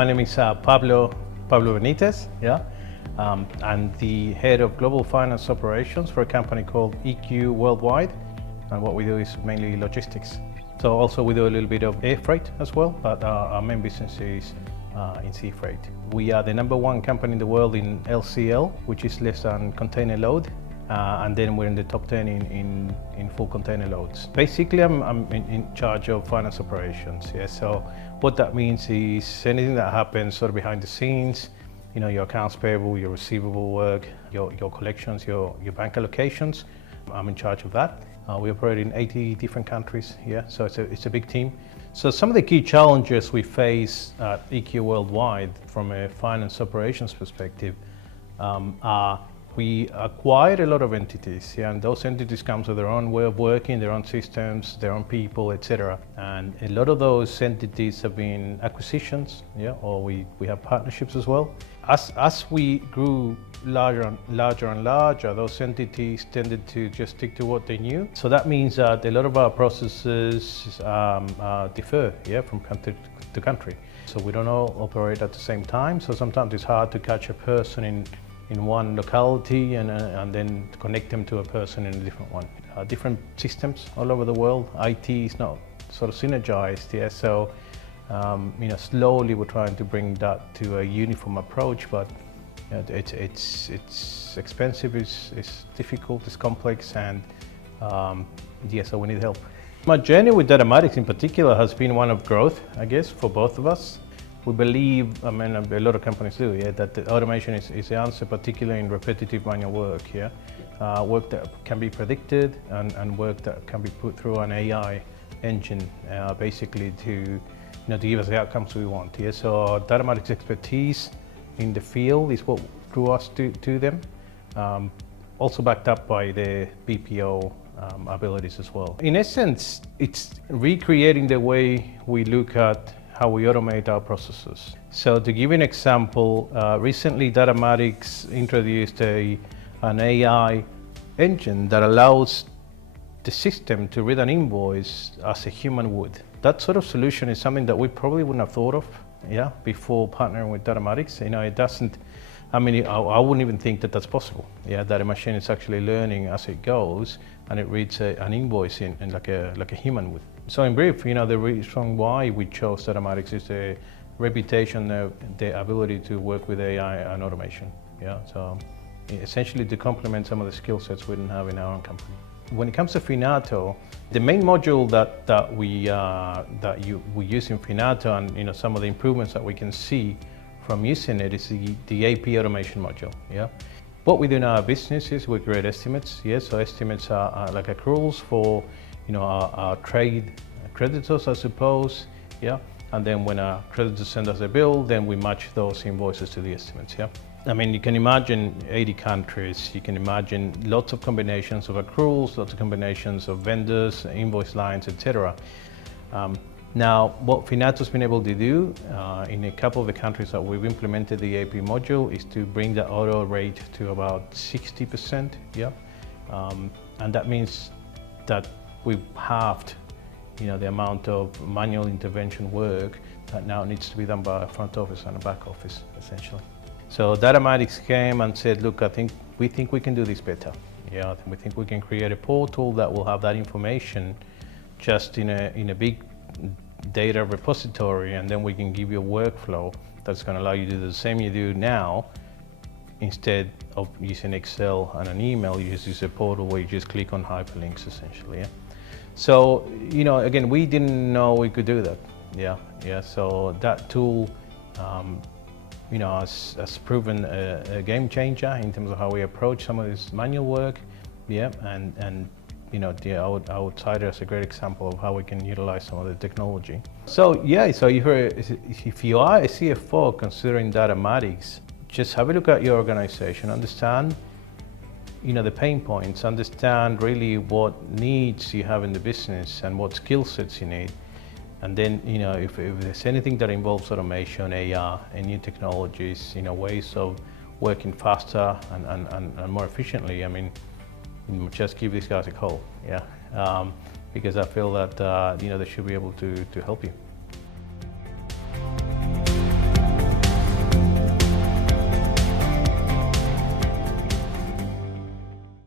My name is Pablo Benitez. Yeah, I'm the head of global finance operations for a company called ECU Worldwide, and what we do is mainly logistics. So also we do a little bit of air freight as well, but our main business is in sea freight. We are the #1 company in the world in LCL, which is less than container load. And then we're in the top 10 in full container loads. Basically, I'm in charge of finance operations. Yeah. So what that means is anything that happens sort of behind the scenes, your accounts payable, your receivable work, your collections, your bank allocations. I'm in charge of that. We operate in 80 different countries. Yeah. So it's a big team. So some of the key challenges we face at ECU Worldwide from a finance operations perspective are we acquired a lot of entities, yeah, and those entities come with their own way of working, their own systems, their own people, etc. And a lot of those entities have been acquisitions, yeah, or we have partnerships as well. As we grew larger and larger, those entities tended to just stick to what they knew. So that means that a lot of our processes differ, yeah, from country to country. So we don't all operate at the same time. So sometimes it's hard to catch a person in one locality and then connect them to a person in a different one. Different systems all over the world. IT is not sort of synergized, yeah. So slowly we're trying to bring that to a uniform approach, but it's expensive, it's difficult, it's complex, and so we need help. My journey with Datamatics in particular has been one of growth, I guess, for both of us. We believe, a lot of companies do, yeah, that the automation is the answer, particularly in repetitive manual work, yeah. Work that can be predicted and work that can be put through an AI engine, basically to give us the outcomes we want. Yeah. So Datamatics expertise in the field is what drew us to them, also backed up by the BPO abilities as well. In essence, it's recreating the way we look at how we automate our processes. So to give you an example, recently Datamatics introduced an AI engine that allows the system to read an invoice as a human would. That sort of solution is something that we probably wouldn't have thought of, yeah, before partnering with Datamatics. It doesn't, I wouldn't even think that that's possible. Yeah, that a machine is actually learning as it goes, and it reads an invoice in like a human would. So in brief, the reason why we chose Datamatics is the reputation, the ability to work with AI and automation. Yeah, so essentially to complement some of the skill sets we didn't have in our own company. When it comes to Finato, the main module that we use in Finato, and some of the improvements that we can see from using it, is the AP automation module. Yeah. What we do in our business is we create estimates. Yeah, so estimates are like accruals for our trade creditors, I suppose. Yeah, and then when our creditors send us a bill, then we match those invoices to the estimates. Yeah. You can imagine 80 countries, you can imagine lots of combinations of accruals, lots of combinations of vendors, invoice lines, etc. Now, what Finato's been able to do in a couple of the countries that we've implemented the AP module is to bring the auto rate to about 60%. Yeah, and that means that we've halved, the amount of manual intervention work that now needs to be done by a front office and a back office, essentially. So Datamatics came and said, look, we think we can do this better. Yeah, we think we can create a portal that will have that information just in a big data repository, and then we can give you a workflow that's going to allow you to do the same you do now. Instead of using Excel and an email, you just use a portal where you just click on hyperlinks, essentially. Yeah. So again, we didn't know we could do that. Yeah. So that tool has proven a game changer in terms of how we approach some of this manual work. Yeah, and the outsider is a great example of how we can utilize some of the technology. So yeah, so if you are a CFO considering Datamatics, just have a look at your organization, understand the pain points, understand really what needs you have in the business and what skill sets you need. And then, if there's anything that involves automation, AI, and new technologies, ways of working faster and more efficiently, just give these guys a call, yeah, because I feel that they should be able to help you.